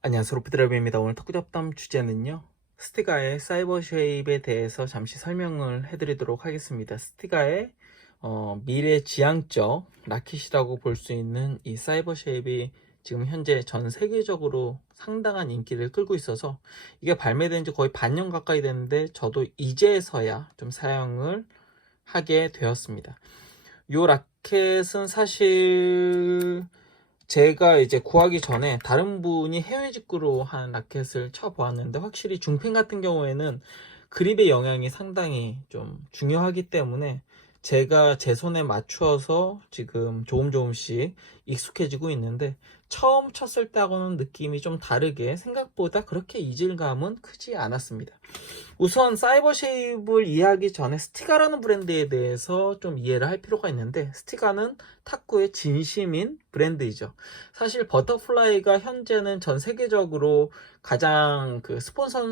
안녕하세요, 로피드라이브입니다. 오늘 탁구 잡담 주제는요, 스티가의 사이버 쉐입에 대해서 잠시 설명을 해드리도록 하겠습니다. 스티가의 미래 지향적 라켓이라고 볼 수 있는 이 사이버 쉐입이 지금 현재 전 세계적으로 상당한 인기를 끌고 있어서 이게 발매된 지 거의 반년 가까이 됐는데 저도 이제서야 좀 사용을 하게 되었습니다. 이 라켓은 사실 제가 이제 구하기 전에 다른 분이 해외 직구로 한 라켓을 쳐보았는데, 확실히 중펜 같은 경우에는 그립의 영향이 상당히 좀 중요하기 때문에 제가 제 손에 맞추어서 지금 조금씩 익숙해지고 있는데, 처음 쳤을 때하고는 느낌이 좀 다르게 생각보다 그렇게 이질감은 크지 않았습니다. 우선 사이버 쉐입을 이해하기 전에 스티가라는 브랜드에 대해서 좀 이해를 할 필요가 있는데, 스티가는 탁구의 진심인 브랜드이죠. 사실 버터플라이가 현재는 전 세계적으로 가장 그 스폰서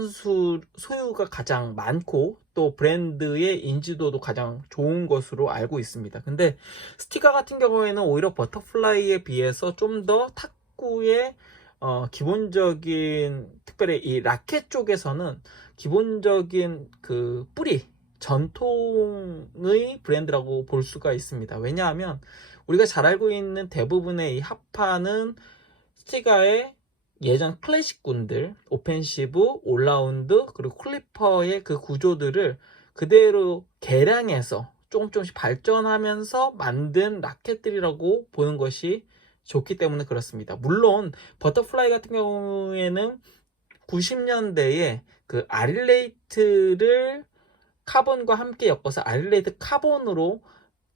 소유가 가장 많고 또 브랜드의 인지도도 가장 좋은 것으로 알고 있습니다. 근데 스티가 같은 경우에는 오히려 버터플라이에 비해서 좀 더 탁구의 기본적인, 특별히 이 라켓 쪽에서는 기본적인 그 뿌리, 전통의 브랜드라고 볼 수가 있습니다. 왜냐하면 우리가 잘 알고 있는 대부분의 이 합판은 스티가의 예전 클래식군들, 오펜시브, 올라운드, 그리고 클리퍼의 그 구조들을 그대로 개량해서 조금씩 발전하면서 만든 라켓들이라고 보는 것이 좋기 때문에 그렇습니다. 물론 버터플라이 같은 경우에는 90년대에 그 아릴레이트를 카본과 함께 엮어서 아릴레이트 카본으로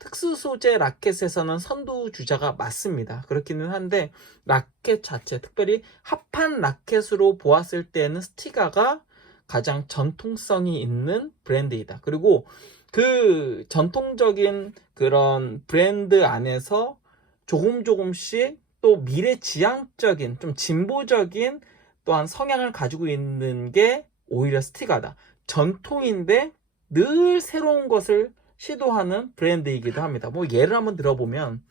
특수 소재 라켓에서는 선두주자가 맞습니다. 그렇기는 한데 라켓 자체, 특별히 합판 라켓으로 보았을 때는 스티가가 가장 전통성이 있는 브랜드이다. 그리고 그 전통적인 그런 브랜드 안에서 조금씩 또 미래지향적인, 좀 진보적인 또한 성향을 가지고 있는 게 오히려 스티가다. 전통인데 늘 새로운 것을 시도하는 브랜드이기도 합니다. 뭐 예를 한번 들어보면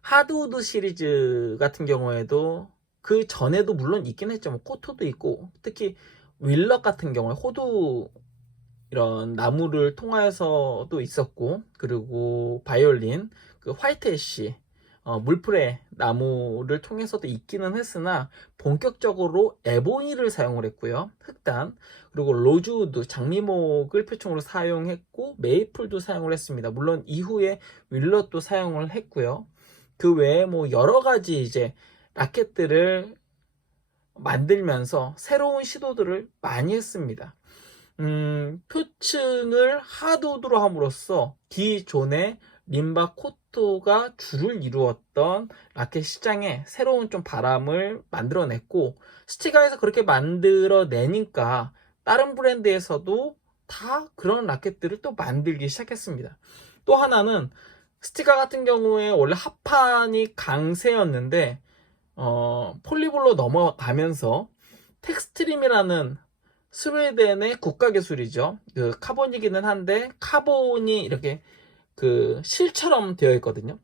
하드우드 시리즈 같은 경우에도 그 전에도 물론 있긴 했죠. 뭐 코토도 있고, 특히 윌럭 같은 경우에 호두 이런 나무를 통하여서도 있었고, 그리고 바이올린, 그 화이트 애쉬, 물프레 나무를 통해서도 있기는 했으나 본격적으로 에보니를 사용을 했고요. 흑단, 그리고 로즈우드, 장미목을 표충으로 사용했고, 메이플도 사용을 했습니다. 물론 이후에 윌럿도 사용을 했고요. 그 외에 뭐 여러 가지 이제 라켓들을 만들면서 새로운 시도들을 많이 했습니다. 표층을 하드우드로 함으로써 기존의 림바 코토가 주를 이루었던 라켓 시장에 새로운 좀 바람을 만들어냈고, 스티가에서 그렇게 만들어내니까 다른 브랜드에서도 다 그런 라켓들을 또 만들기 시작했습니다. 또 하나는 스티가 같은 경우에 원래 합판이 강세였는데 폴리볼로 넘어가면서 텍스트림이라는 스웨덴의 국가기술이죠. 그 카본이기는 한데 카본이 이렇게 그 실처럼 되어 있거든요.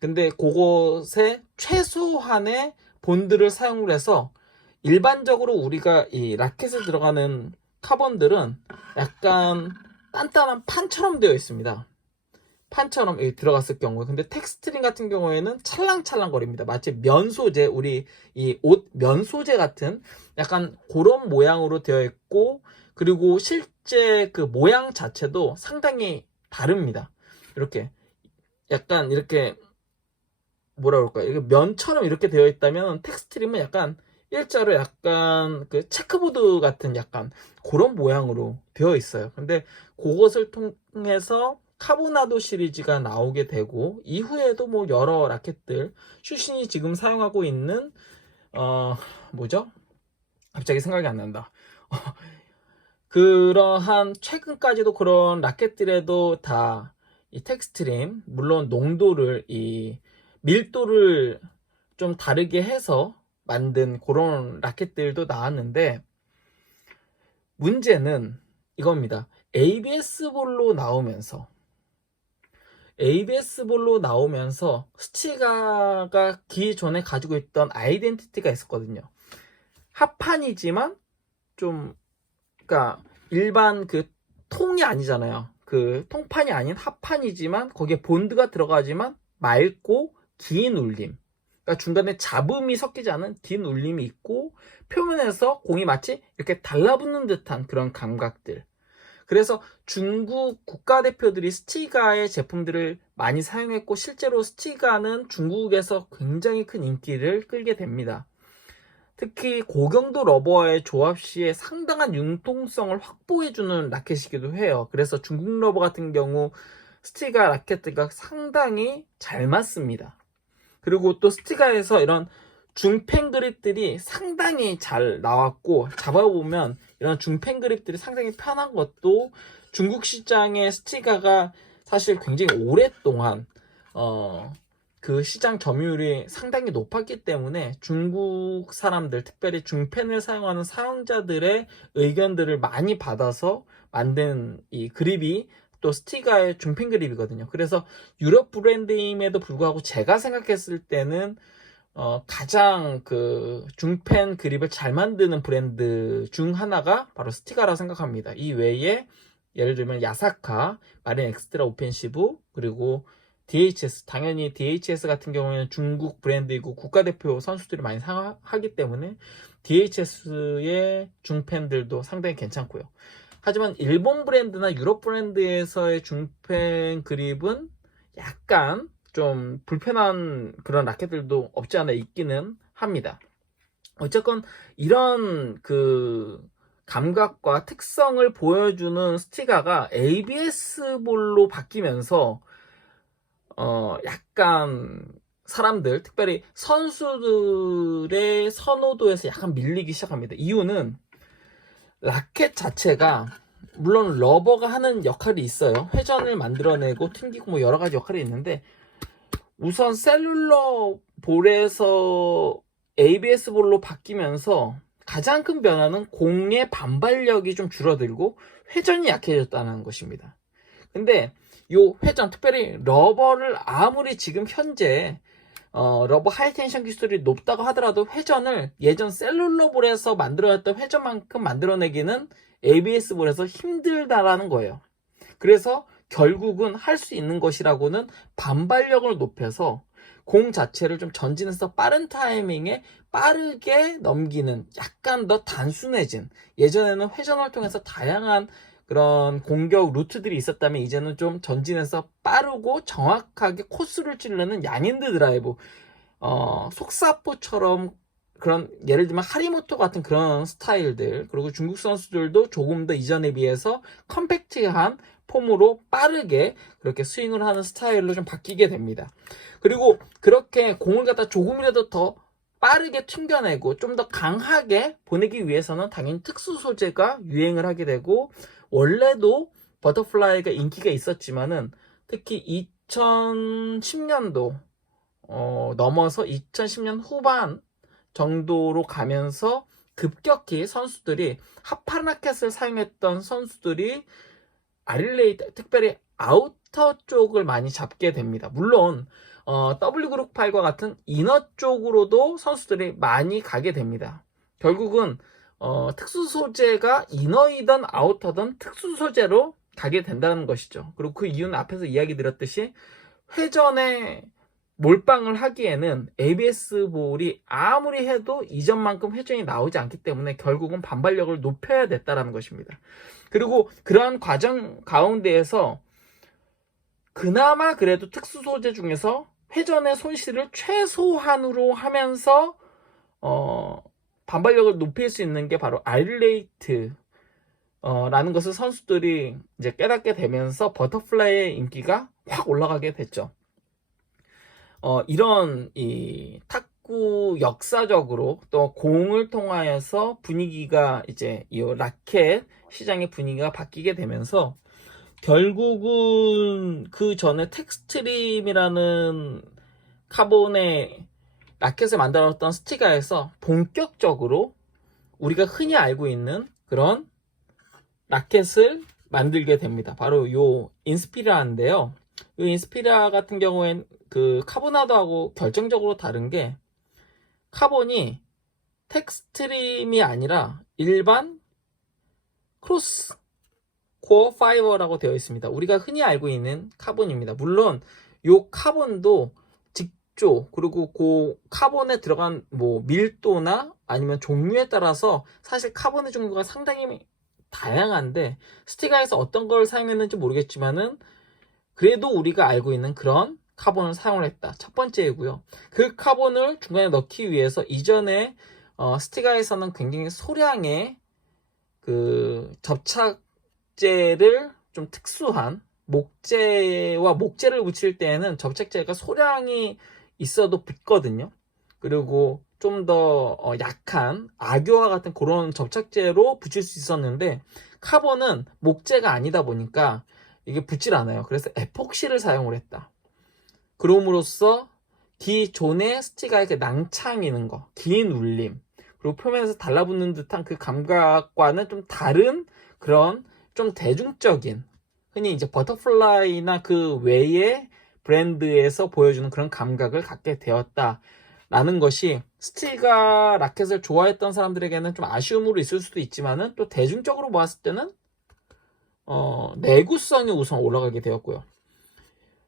근데 그것에 최소한의 본드를 사용을 해서, 일반적으로 우리가 이 라켓에 들어가는 카본들은 약간 단단한 판처럼 되어 있습니다. 판처럼 들어갔을 경우에. 근데 텍스트링 같은 경우에는 찰랑찰랑거립니다. 마치 면 소재, 우리 이 옷 면 소재 같은 약간 그런 모양으로 되어 있고, 그리고 실제 그 모양 자체도 상당히 다릅니다. 이렇게 약간 이렇게 뭐라 그럴까요? 이게 면처럼 이렇게 되어 있다면, 텍스트림은 약간 일자로 약간 그 체크보드 같은 약간 그런 모양으로 되어 있어요. 근데 그것을 통해서 카보나도 시리즈가 나오게 되고, 이후에도 뭐 여러 라켓들, 슈신이 지금 사용하고 있는 어 뭐죠? 갑자기 생각이 안 난다. 그러한 최근까지도 그런 라켓들에도 다 이 텍스트림, 물론 농도를, 이 밀도를 좀 다르게 해서 만든 그런 라켓들도 나왔는데, 문제는 이겁니다. ABS 볼로 나오면서 ABS 볼로 나오면서 스티가가 기존에 가지고 있던 아이덴티티가 있었거든요. 합판이지만 좀, 그러니까 일반 그 통이 아니잖아요. 그 통판이 아닌 합판이지만 거기에 본드가 들어가지만 맑고 긴 울림. 그러니까 중간에 잡음이 섞이지 않은 긴 울림이 있고 표면에서 공이 마치 이렇게 달라붙는 듯한 그런 감각들. 그래서 중국 국가대표들이 스티가의 제품들을 많이 사용했고 실제로 스티가는 중국에서 굉장히 큰 인기를 끌게 됩니다. 특히 고경도 러버와의 조합 시에 상당한 융통성을 확보해주는 라켓이기도 해요. 그래서 중국 러버 같은 경우 스티가 라켓들과 상당히 잘 맞습니다. 그리고 또 스티가에서 이런 중펜 그립들이 상당히 잘 나왔고 잡아보면 이런 중펜 그립들이 상당히 편한 것도 중국 시장의 스티가가 사실 굉장히 오랫동안 그 시장 점유율이 상당히 높았기 때문에 중국 사람들, 특별히 중펜을 사용하는 사용자들의 의견들을 많이 받아서 만든 이 그립이 또 스티가의 중펜 그립이거든요. 그래서 유럽 브랜드임에도 불구하고 제가 생각했을 때는 가장 그 중펜 그립을 잘 만드는 브랜드 중 하나가 바로 스티가라고 생각합니다. 이 외에 예를 들면 야사카, 마린 엑스트라 오펜시브, 그리고 DHS, 당연히 DHS 같은 경우에는 중국 브랜드이고 국가대표 선수들이 많이 사용하기 때문에 DHS의 중펜들도 상당히 괜찮고요. 하지만 일본 브랜드나 유럽 브랜드에서의 중펜 그립은 약간 좀 불편한 그런 라켓들도 없지 않아 있기는 합니다. 어쨌건 이런 그 감각과 특성을 보여주는 스티가가 ABS 볼로 바뀌면서 약간 사람들, 특별히 선수들의 선호도에서 약간 밀리기 시작합니다. 이유는 라켓 자체가 물론 러버가 하는 역할이 있어요. 회전을 만들어내고 튕기고 뭐 여러 가지 역할이 있는데 우선 셀룰러 볼에서 ABS 볼로 바뀌면서 가장 큰 변화는 공의 반발력이 좀 줄어들고 회전이 약해졌다는 것입니다. 근데 요 회전, 특별히 러버를 아무리 지금 현재 러버 하이텐션 기술이 높다고 하더라도 회전을 예전 셀룰러 볼에서 만들어냈던 회전만큼 만들어내기는 ABS 볼에서 힘들다라는 거예요. 그래서 결국은 할 수 있는 것이라고는 반발력을 높여서 공 자체를 좀 전진해서 빠른 타이밍에 빠르게 넘기는 약간 더 단순해진, 예전에는 회전을 통해서 다양한 그런 공격 루트들이 있었다면 이제는 좀 전진해서 빠르고 정확하게 코스를 찌르는 양핸드 드라이브, 속사포처럼 그런 예를 들면 하리모토 같은 그런 스타일들, 그리고 중국 선수들도 조금 더 이전에 비해서 컴팩트한 폼으로 빠르게 그렇게 스윙을 하는 스타일로 좀 바뀌게 됩니다. 그리고 그렇게 공을 갖다 조금이라도 더 빠르게 튕겨내고 좀 더 강하게 보내기 위해서는 당연히 특수 소재가 유행을 하게 되고, 원래도 버터플라이가 인기가 있었지만은 특히 2010년도 넘어서 2010년 후반 정도로 가면서 급격히 선수들이 하판 라켓을 사용했던 선수들이 아릴레이트, 특별히 아우터 쪽을 많이 잡게 됩니다. 물론 W 그룹 8과 같은 이너 쪽으로도 선수들이 많이 가게 됩니다. 결국은 특수 소재가 이너이든 아우터든 특수 소재로 가게 된다는 것이죠. 그리고 그 이유는 앞에서 이야기 드렸듯이 회전에 몰빵을 하기에는 ABS 볼이 아무리 해도 이전만큼 회전이 나오지 않기 때문에 결국은 반발력을 높여야 됐다는 것입니다. 그리고 그러한 과정 가운데에서 그나마 그래도 특수 소재 중에서 회전의 손실을 최소한으로 하면서 반발력을 높일 수 있는 게 바로 아릴레이트 라는 것을 선수들이 이제 깨닫게 되면서 버터플라이의 인기가 확 올라가게 됐죠. 이런 이 탁구 역사적으로 또 공을 통하여서 분위기가 이제 이 라켓 시장의 분위기가 바뀌게 되면서 결국은 그 전에 텍스트림이라는 카본의 라켓을 만들었던 스티가에서 본격적으로 우리가 흔히 알고 있는 그런 라켓을 만들게 됩니다. 바로 요 인스피라인데요. 이 인스피라 같은 경우엔 그 카보나도하고 결정적으로 다른 게 카본이 텍스트림이 아니라 일반 크로스 코어 파이버라고 되어 있습니다. 우리가 흔히 알고 있는 카본입니다. 물론 요 카본도 직조 그리고 그 카본에 들어간 뭐 밀도나 아니면 종류에 따라서 사실 카본의 종류가 상당히 다양한데 스티가에서 어떤 걸 사용했는지 모르겠지만은 그래도 우리가 알고 있는 그런 카본을 사용을 했다. 첫 번째이고요. 그 카본을 중간에 넣기 위해서 이전에 스티가에서는 굉장히 소량의 그 접착제를 좀 특수한 목재와 목재를 붙일 때에는 접착제가 소량이 있어도 붙거든요. 그리고 좀 더 약한 악유와 같은 그런 접착제로 붙일 수 있었는데 카본은 목재가 아니다 보니까 이게 붙질 않아요. 그래서 에폭시를 사용을 했다. 그럼으로써 기존의 스티가의 그 낭창이는 거, 긴 울림, 그리고 표면에서 달라붙는 듯한 그 감각과는 좀 다른 그런 좀 대중적인, 흔히 이제 버터플라이나 그 외의 브랜드에서 보여주는 그런 감각을 갖게 되었다라는 것이 스티가 라켓을 좋아했던 사람들에게는 좀 아쉬움으로 있을 수도 있지만은 또 대중적으로 보았을 때는 내구성이 우선 올라가게 되었고요.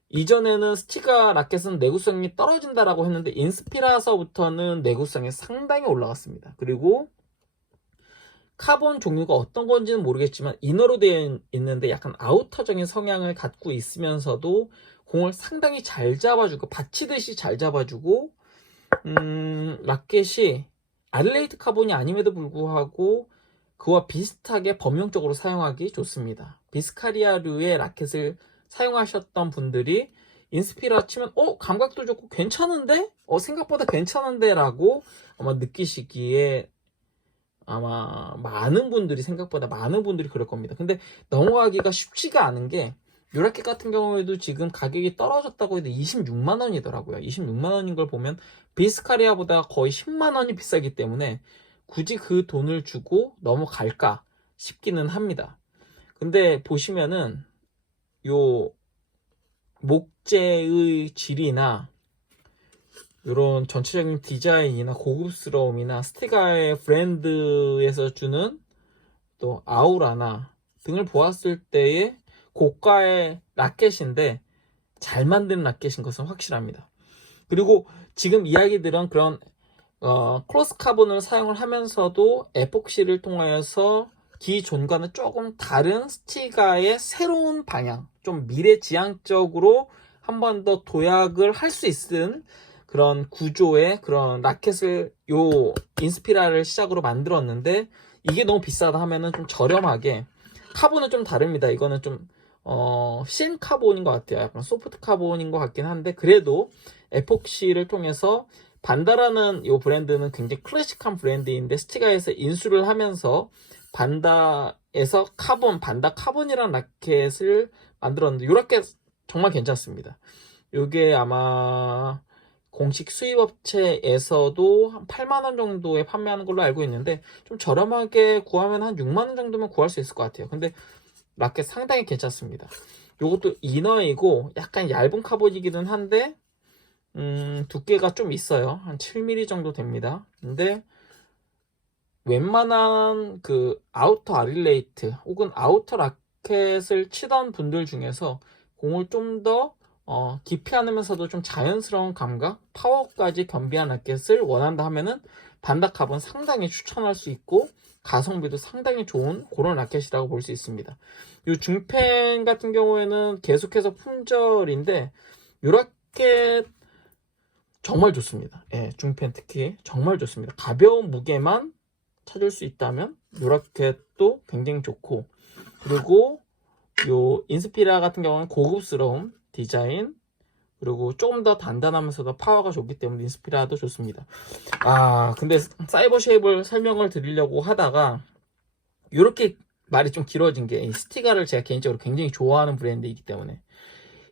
이전에는 스티가 라켓은 내구성이 떨어진다라고 했는데 인스피라서부터는 내구성이 상당히 올라갔습니다. 그리고 카본 종류가 어떤 건지는 모르겠지만 이너로 되어 있는데 약간 아우터적인 성향을 갖고 있으면서도 공을 상당히 잘 잡아주고 받치듯이 잘 잡아주고 라켓이 아들레이트 카본이 아님에도 불구하고 그와 비슷하게 범용적으로 사용하기 좋습니다. 비스카리아류의 라켓을 사용하셨던 분들이 인스피라 치면 감각도 좋고 괜찮은데? 생각보다 괜찮은데? 라고 아마 느끼시기에 아마 생각보다 많은 분들이 그럴 겁니다. 근데 넘어가기가 쉽지가 않은 게 요 라켓 같은 경우에도 지금 가격이 떨어졌다고 해도 26만 원이더라고요. 26만 원인 걸 보면 비스카리아보다 거의 10만 원이 비싸기 때문에 굳이 그 돈을 주고 넘어갈까 싶기는 합니다. 근데 보시면은 요 목재의 질이나 이런 전체적인 디자인이나 고급스러움이나 스티가의 브랜드에서 주는 또 아우라나 등을 보았을 때의 고가의 라켓인데 잘 만든 라켓인 것은 확실합니다. 그리고 지금 이야기 들은 그런 크로스 카본을 사용을 하면서도 에폭시를 통하여서 기존과는 조금 다른 스티가의 새로운 방향, 좀 미래지향적으로 한 번 더 도약을 할 수 있는 그런 구조의 그런 라켓을 요 인스피라를 시작으로 만들었는데 이게 너무 비싸다 하면은 좀 저렴하게 카본은 좀 다릅니다. 이거는 좀 신 카본인 것 같아요. 약간 소프트 카본인 것 같긴 한데 그래도 에폭시를 통해서 반다라는 이 브랜드는 굉장히 클래식한 브랜드인데 스티가에서 인수를 하면서 반다에서 반다 카본이라는 라켓을 만들었는데 이 라켓 정말 괜찮습니다. 이게 아마 공식 수입업체에서도 한 8만원 정도에 판매하는 걸로 알고 있는데 좀 저렴하게 구하면 한 6만원 정도면 구할 수 있을 것 같아요. 근데 라켓 상당히 괜찮습니다. 이것도 이너이고 약간 얇은 카본이기는 한데 두께가 좀 있어요. 한 7mm 정도 됩니다. 근데 웬만한 그 아우터 아릴레이트 혹은 아우터 라켓을 치던 분들 중에서 공을 좀 더 깊이 하면서도 좀 자연스러운 감각, 파워까지 겸비한 라켓을 원한다 하면은 반다 카본 상당히 추천할 수 있고 가성비도 상당히 좋은 그런 라켓이라고 볼 수 있습니다. 이 중펜 같은 경우에는 계속해서 품절인데 이 라켓 정말 좋습니다. 예, 중펜 특히 정말 좋습니다. 가벼운 무게만 찾을 수 있다면 이 라켓도 굉장히 좋고 그리고 요 인스피라 같은 경우는 고급스러운 디자인 그리고 조금 더 단단하면서도 파워가 좋기 때문에 인스피라도 좋습니다. 근데 사이버 쉐입을 설명을 드리려고 하다가 이렇게 말이 좀 길어진 게 스티가를 제가 개인적으로 굉장히 좋아하는 브랜드이기 때문에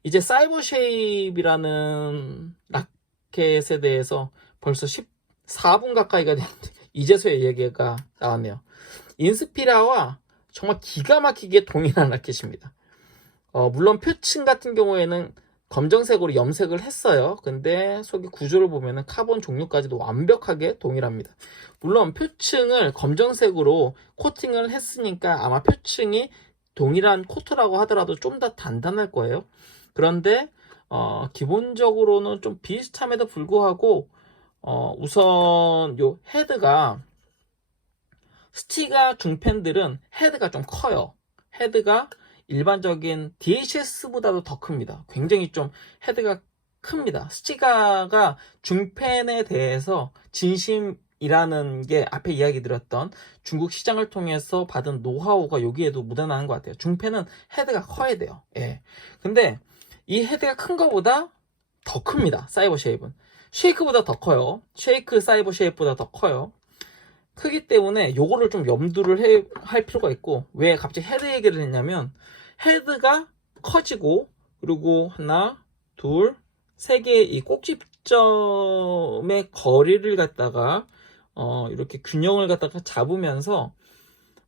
이제 사이버 쉐입이라는 라켓에 대해서 벌써 14분 가까이가 됐는데 이제서야 얘기가 나왔네요. 인스피라와 정말 기가 막히게 동일한 라켓입니다. 물론 표층 같은 경우에는 검정색으로 염색을 했어요. 근데 속의 구조를 보면은 카본 종류까지도 완벽하게 동일합니다. 물론 표층을 검정색으로 코팅을 했으니까 아마 표층이 동일한 코트라고 하더라도 좀 더 단단할 거예요. 그런데 기본적으로는 좀 비슷함에도 불구하고 우선 요 헤드가 스티가 중펜들은 헤드가 좀 커요. 헤드가 일반적인 DHS보다도 더 큽니다. 굉장히 좀 헤드가 큽니다. 스티가가 중펜에 대해서 진심이라는 게 앞에 이야기 드렸던 중국 시장을 통해서 받은 노하우가 여기에도 묻어나는 것 같아요. 중펜은 헤드가 커야 돼요. 예. 근데 이 헤드가 큰 거보다 더 큽니다. 사이버 쉐입은. 쉐이크보다 더 커요. 쉐이크 사이버 쉐입보다 더 커요. 크기 때문에 요거를 좀 염두를 할 필요가 있고, 왜 갑자기 헤드 얘기를 했냐면 헤드가 커지고 그리고 하나 둘 세 개의 이 꼭지점의 거리를 갖다가 이렇게 균형을 갖다가 잡으면서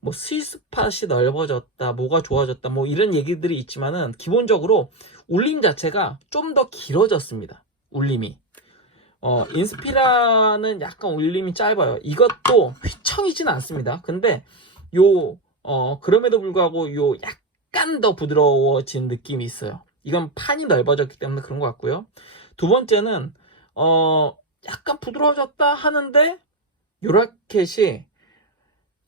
뭐 스위스팟이 넓어졌다, 뭐가 좋아졌다, 뭐 이런 얘기들이 있지만은 기본적으로 울림 자체가 좀 더 길어졌습니다. 울림이. 인스피라는 약간 울림이 짧아요. 이것도 휘청이진 않습니다. 근데 그럼에도 불구하고 약간 더 부드러워진 느낌이 있어요. 이건 판이 넓어졌기 때문에 그런 것 같고요. 두 번째는, 약간 부드러워졌다 하는데, 요 라켓이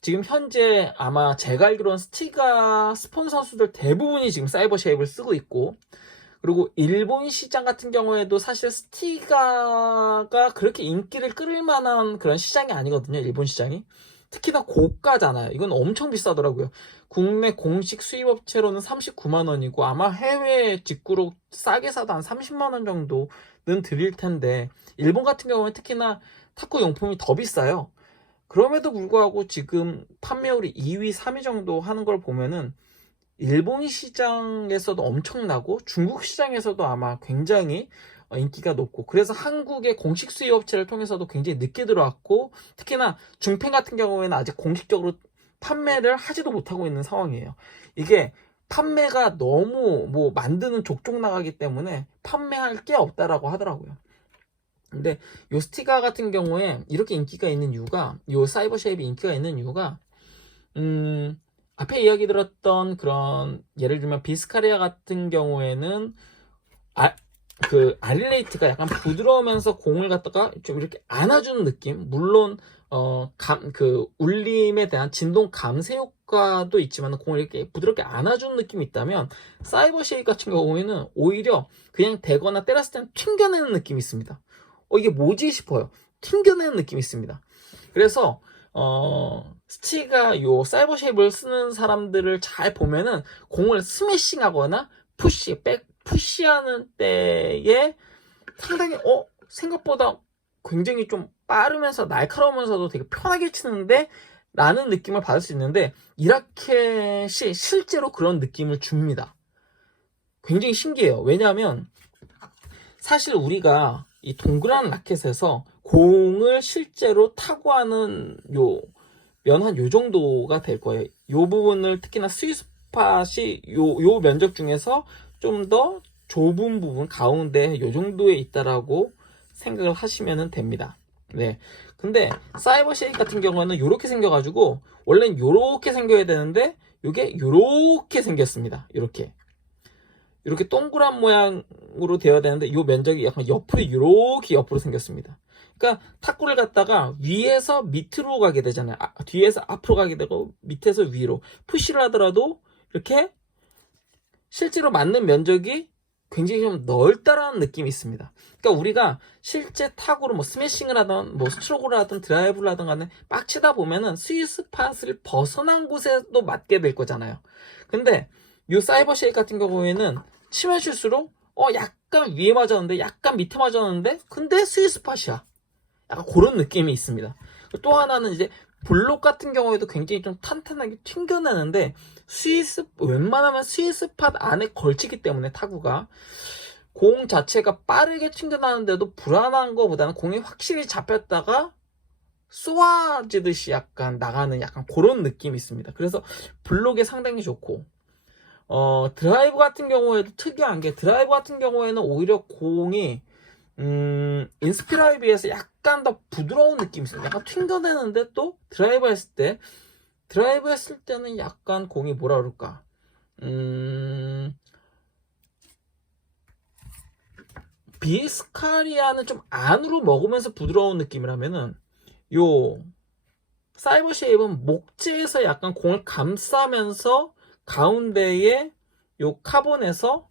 지금 현재 아마 제가 알기로는 스티가 스폰서 선수들 대부분이 지금 사이버 쉐입을 쓰고 있고, 그리고 일본 시장 같은 경우에도 사실 스티가가 그렇게 인기를 끌을 만한 그런 시장이 아니거든요. 일본 시장이. 특히나 고가잖아요. 이건 엄청 비싸더라고요. 국내 공식 수입업체로는 39만 원이고 아마 해외 직구로 싸게 사도 한 30만 원 정도는 드릴 텐데, 일본 같은 경우는 특히나 탁구 용품이 더 비싸요. 그럼에도 불구하고 지금 판매율이 2위, 3위 정도 하는 걸 보면은 일본 시장에서도 엄청나고 중국 시장에서도 아마 굉장히 인기가 높고, 그래서 한국의 공식 수입 업체를 통해서도 굉장히 늦게 들어왔고, 특히나 중펜 같은 경우에는 아직 공식적으로 판매를 하지도 못하고 있는 상황이에요. 이게 판매가 너무 뭐 만드는 족족 나가기 때문에 판매할 게 없다라고 하더라고요. 근데 요 스티가 같은 경우에 이렇게 인기가 있는 이유가, 요 사이버 쉐입이 인기가 있는 이유가 앞에 이야기 들었던 그런, 예를 들면 비스카리아 같은 경우에는 아릴레이트가 약간 부드러우면서 공을 갖다가 좀 이렇게 안아주는 느낌. 물론 울림에 대한 진동 감쇄 효과도 있지만 공을 이렇게 부드럽게 안아주는 느낌이 있다면, 사이버 쉐입 같은 경우에는 오히려 그냥 대거나 때렸을 때는 튕겨내는 느낌이 있습니다. 이게 뭐지 싶어요. 튕겨내는 느낌이 있습니다. 그래서 스티가 요 사이버 쉐입을 쓰는 사람들을 잘 보면은 공을 스매싱 하거나 푸시하는 때에 상당히 생각보다 굉장히 좀 빠르면서 날카로우면서도 되게 편하게 치는데 라는 느낌을 받을 수 있는데, 이 라켓이 실제로 그런 느낌을 줍니다. 굉장히 신기해요. 왜냐하면 사실 우리가 이 동그란 라켓에서 공을 실제로 타고 하는 면 한 요 정도가 될 거예요. 요 부분을 특히나 스위스팟이 요 면적 중에서 좀 더 좁은 부분 가운데 요 정도에 있다라고 생각을 하시면 됩니다. 네. 근데 사이버 쉐입 같은 경우는 요렇게 생겨가지고, 원래는 요렇게 생겨야 되는데 요게 요렇게 생겼습니다. 이렇게 동그란 모양으로 되어야 되는데 이 면적이 약간 옆으로 이렇게 옆으로 생겼습니다. 그러니까 탁구를 갖다가 위에서 밑으로 가게 되잖아요. 뒤에서 앞으로 가게 되고 밑에서 위로 푸시를 하더라도 이렇게 실제로 맞는 면적이 굉장히 좀 넓다라는 느낌이 있습니다. 그러니까 우리가 실제 탁구로 뭐 스매싱을 하든 뭐 스트로크를 하든 드라이브를 하든 간에 빡 치다 보면은 스위스팟을 벗어난 곳에도 맞게 될 거잖아요. 근데 이 사이버 쉐입 같은 경우에는 치면 칠수록 약간 위에 맞았는데 약간 밑에 맞았는데 근데 스위스팟이야. 약간 그런 느낌이 있습니다. 또 하나는 이제 블록 같은 경우에도 굉장히 좀 탄탄하게 튕겨내는데, 웬만하면 스위스팟 안에 걸치기 때문에 타구가 공 자체가 빠르게 튕겨나는데도 불안한 것보다는 공이 확실히 잡혔다가 쏘아지듯이 약간 나가는 약간 그런 느낌이 있습니다. 그래서 블록에 상당히 좋고, 드라이브 같은 경우에도 특이한 게, 드라이브 같은 경우에는 오히려 공이 인스피라에 비해서 약간 더 부드러운 느낌이 있어요. 약간 튕겨내는데 또 드라이브 했을 때는 약간 공이 뭐라 그럴까, 비스카리아는 좀 안으로 먹으면서 부드러운 느낌이라면은, 요 사이버 쉐입은 목재에서 약간 공을 감싸면서 가운데에 요 카본에서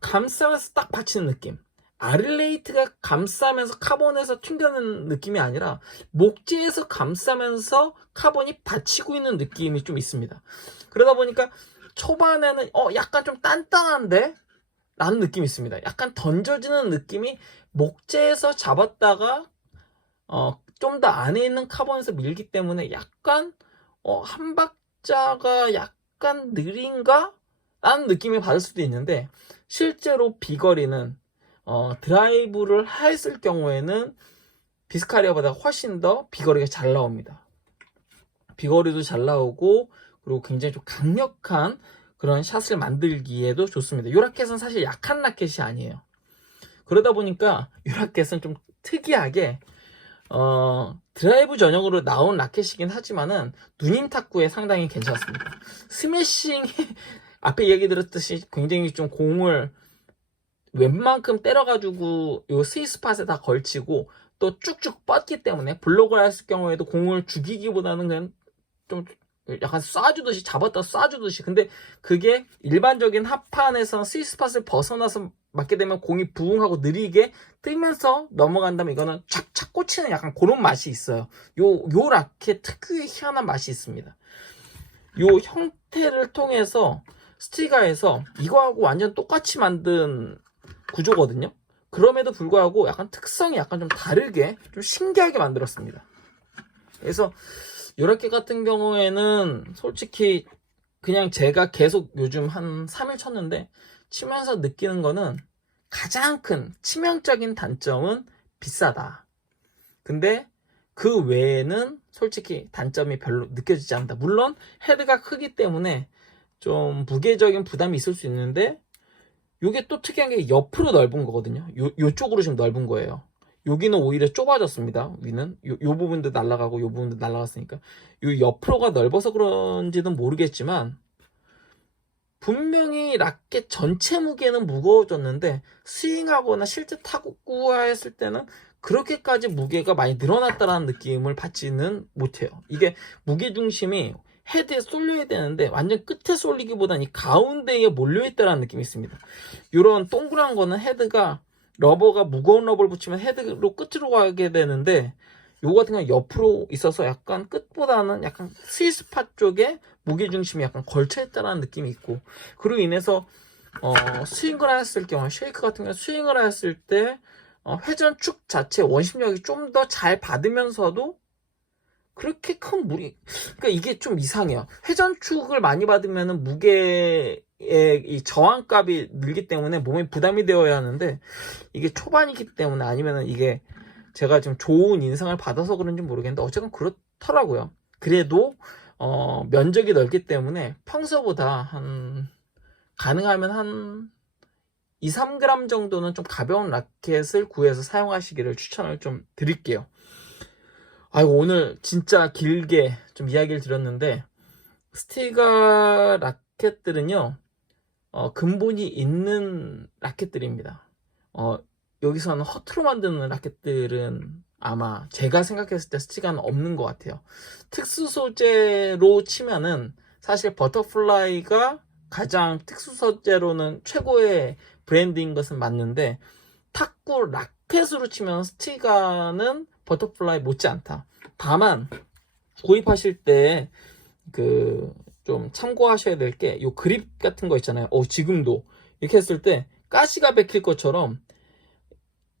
감싸면서 딱 받치는 느낌. 아릴레이트가 감싸면서 카본에서 튕겨내는 느낌이 아니라 목재에서 감싸면서 카본이 받치고 있는 느낌이 좀 있습니다. 그러다 보니까 초반에는 약간 좀 단단한데? 라는 느낌이 있습니다. 약간 던져지는 느낌이 목재에서 잡았다가 좀 더 안에 있는 카본에서 밀기 때문에 약간 한 박자가 약간 느린가? 라는 느낌을 받을 수도 있는데, 실제로 비거리는 드라이브를 했을 경우에는 비스카리아보다 훨씬 더 비거리가 잘 나옵니다. 비거리도 잘 나오고, 그리고 굉장히 좀 강력한 그런 샷을 만들기에도 좋습니다. 이 라켓은 사실 약한 라켓이 아니에요. 그러다 보니까 이 라켓은 좀 특이하게 드라이브 전용으로 나온 라켓이긴 하지만은 누님 탁구에 상당히 괜찮습니다. 스매싱 앞에 얘기 들었듯이 굉장히 좀 공을 웬만큼 때려가지고 요 스위스팟에 다 걸치고 또 쭉쭉 뻗기 때문에 블록을 했을 경우에도 공을 죽이기보다는 그냥 좀 약간 쏴주듯이, 잡았다 쏴주듯이. 근데 그게 일반적인 합판에서 스위스팟을 벗어나서 맞게 되면 공이 부응하고 느리게 뜨면서 넘어간다면 이거는 착착 꽂히는 약간 그런 맛이 있어요. 요 라켓 특유의 희한한 맛이 있습니다. 요 형태를 통해서 스티가에서 이거하고 완전 똑같이 만든 구조거든요. 그럼에도 불구하고 약간 특성이 약간 좀 다르게 좀 신기하게 만들었습니다. 그래서 이 라켓 같은 경우에는 솔직히 그냥 제가 계속 요즘 한 3일 쳤는데 치면서 느끼는 거는, 가장 큰 치명적인 단점은 비싸다. 근데 그 외에는 솔직히 단점이 별로 느껴지지 않는다. 물론 헤드가 크기 때문에 좀 무게적인 부담이 있을 수 있는데, 이게 또 특이한 게 옆으로 넓은 거거든요. 요쪽으로 지금 넓은 거예요. 여기는 오히려 좁아졌습니다. 위는 요 부분도 날아가고 요 부분도 날아갔으니까 요 옆으로가 넓어서 그런지는 모르겠지만, 분명히 라켓 전체 무게는 무거워졌는데 스윙하거나 실제 타구했을 때는 그렇게까지 무게가 많이 늘어났다는 느낌을 받지는 못해요. 이게 무게중심이 헤드에 쏠려야 되는데 완전 끝에 쏠리기보다는 이 가운데에 몰려있다는 느낌이 있습니다. 이런 동그란 거는 헤드가, 러버가 무거운 러버를 붙이면 헤드로 끝으로 가게 되는데, 요거 같은 경우는 옆으로 있어서 약간 끝보다는 약간 스위스팟 쪽에 무게중심이 약간 걸쳐있다는 느낌이 있고, 그로 인해서 스윙을 했을 경우, 쉐이크 같은 경우 스윙을 했을 때 회전축 자체 원심력이 좀 더 잘 받으면서도 그렇게 큰 무리, 그러니까 이게 좀 이상해요. 회전축을 많이 받으면 무게의 이 저항값이 늘기 때문에 몸에 부담이 되어야 하는데, 이게 초반이기 때문에, 아니면은 이게 제가 좀 좋은 인상을 받아서 그런지 모르겠는데 어쨌든 그렇더라고요. 그래도 면적이 넓기 때문에 평소보다 가능하면 한 2, 3g 정도는 좀 가벼운 라켓을 구해서 사용하시기를 추천을 좀 드릴게요. 아이고, 오늘 진짜 길게 좀 이야기를 드렸는데, 스티가 라켓들은요, 근본이 있는 라켓들입니다. 여기서는 허투루 만드는 라켓들은 아마 제가 생각했을 때 스티가는 없는 것 같아요. 특수 소재로 치면은 사실 버터플라이가 가장 특수 소재로는 최고의 브랜드인 것은 맞는데, 탁구 라켓으로 치면 스티가는 버터플라이 못지않다. 다만 구입하실 때 좀 참고하셔야 될 게, 요 그립 같은 거 있잖아요. 지금도 이렇게 했을 때 가시가 박힐 것처럼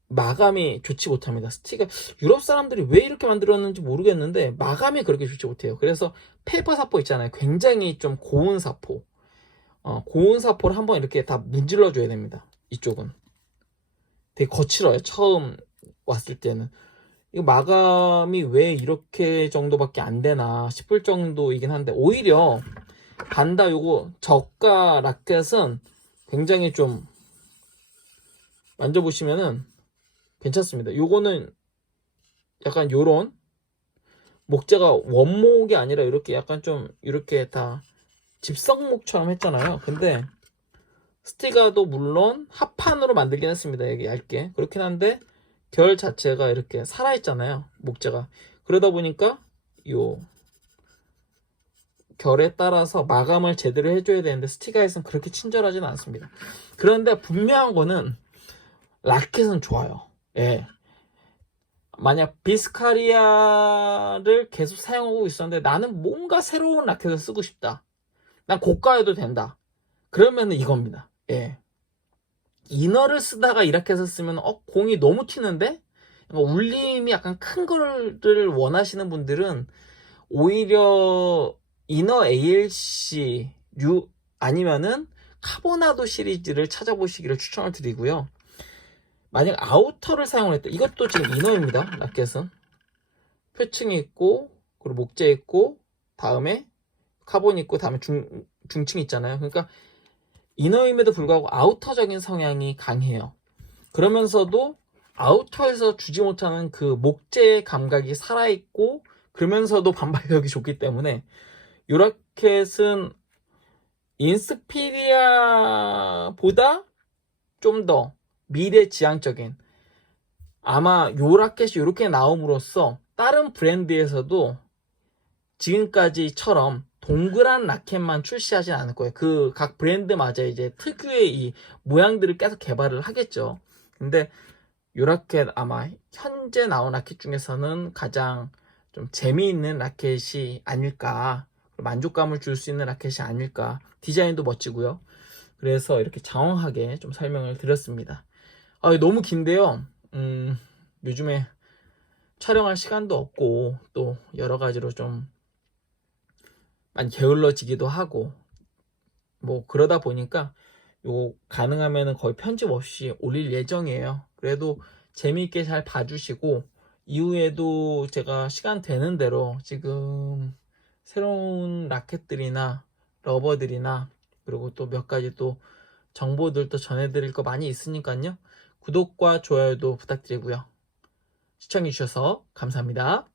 마감이 좋지 못합니다. 스티가, 유럽 사람들이 왜 이렇게 만들었는지 모르겠는데 마감이 그렇게 좋지 못해요. 그래서 페이퍼 사포 있잖아요. 굉장히 좀 고운 사포, 고운 사포를 한번 이렇게 다 문질러 줘야 됩니다. 이쪽은 되게 거칠어요. 처음 왔을 때는. 이거 마감이 왜 이렇게 정도밖에 안 되나 싶을 정도이긴 한데, 오히려 반다 요거 저가 라켓은 굉장히 좀 만져보시면은 괜찮습니다. 요거는 약간 요런 목재가 원목이 아니라 이렇게 약간 좀 이렇게 다 집성목처럼 했잖아요. 근데 스티가도 물론 합판으로 만들긴 했습니다. 이게 얇게. 그렇긴 한데 결 자체가 이렇게 살아있잖아요. 목재가. 그러다 보니까 요 결에 따라서 마감을 제대로 해줘야 되는데 스티가에서는 그렇게 친절하지는 않습니다. 그런데 분명한 거는 라켓은 좋아요. 예. 만약 비스카리아를 계속 사용하고 있었는데 나는 뭔가 새로운 라켓을 쓰고 싶다. 난 고가여도 된다. 그러면 이겁니다. 예. 이너를 쓰다가 이 라켓을 쓰면 공이 너무 튀는데 울림이 약간 큰 거를 원하시는 분들은 오히려 이너 ALC류 아니면은 카보나도 시리즈를 찾아보시기를 추천을 드리고요. 만약 아우터를 사용을 했다. 이것도 지금 이너입니다. 라켓은. 표층이 있고, 그리고 목재 있고, 다음에 카본 있고, 다음에 중층 있잖아요. 그러니까 이너임에도 불구하고 아우터적인 성향이 강해요. 그러면서도 아우터에서 주지 못하는 그 목재의 감각이 살아있고, 그러면서도 반발력이 좋기 때문에 이 라켓은 인스피리아보다 좀 더 미래지향적인, 아마 요 라켓이 이렇게 나옴으로써 다른 브랜드에서도 지금까지처럼 동그란 라켓만 출시하진 않을 거예요. 그 각 브랜드마다 이제 특유의 이 모양들을 계속 개발을 하겠죠. 근데 요 라켓 아마 현재 나온 라켓 중에서는 가장 좀 재미있는 라켓이 아닐까, 만족감을 줄 수 있는 라켓이 아닐까. 디자인도 멋지고요. 그래서 이렇게 장황하게 좀 설명을 드렸습니다. 너무 긴데요. 요즘에 촬영할 시간도 없고 또 여러 가지로 좀 많이 게을러지기도 하고 뭐 그러다 보니까 요 가능하면은 거의 편집 없이 올릴 예정이에요. 그래도 재미있게 잘 봐주시고 이후에도 제가 시간 되는 대로 지금 새로운 라켓들이나 러버들이나 그리고 또 몇 가지 또 정보들도 전해드릴 거 많이 있으니까요. 구독과 좋아요도 부탁드리고요. 시청해주셔서 감사합니다.